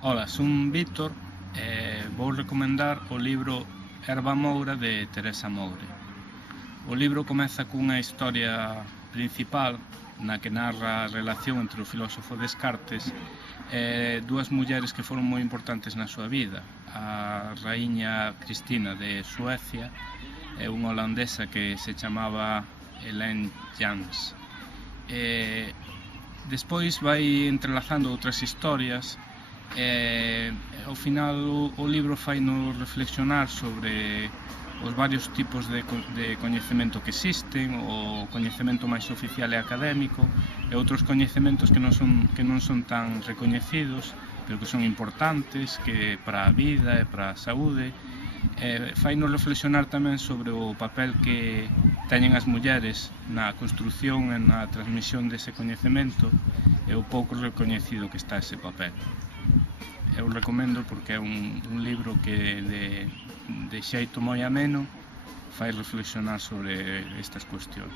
Ola, son Víctor e vou recomendar o libro Herba Moura de Teresa Moure. O libro comeza cunha historia principal na que narra a relación entre o filósofo Descartes e dúas mulleres que foron moi importantes na súa vida, a raíña Cristina de Suecia e unha holandesa que se chamaba Ellen Jans. Despois vai entrelazando outras historias e ao final o libro fainos reflexionar sobre os varios tipos de coñecemento que existen, o coñecemento máis oficial e académico e outros coñecementos que non son tan recoñecidos pero que son importantes que para a vida e para a saúde. Fainos reflexionar tamén sobre o papel que teñen as mulleres na construción e na transmisión dese coñecemento e o pouco recoñecido que está ese papel. Eu recomendo porque é un libro que de xeito moi ameno fai reflexionar sobre estas cuestións.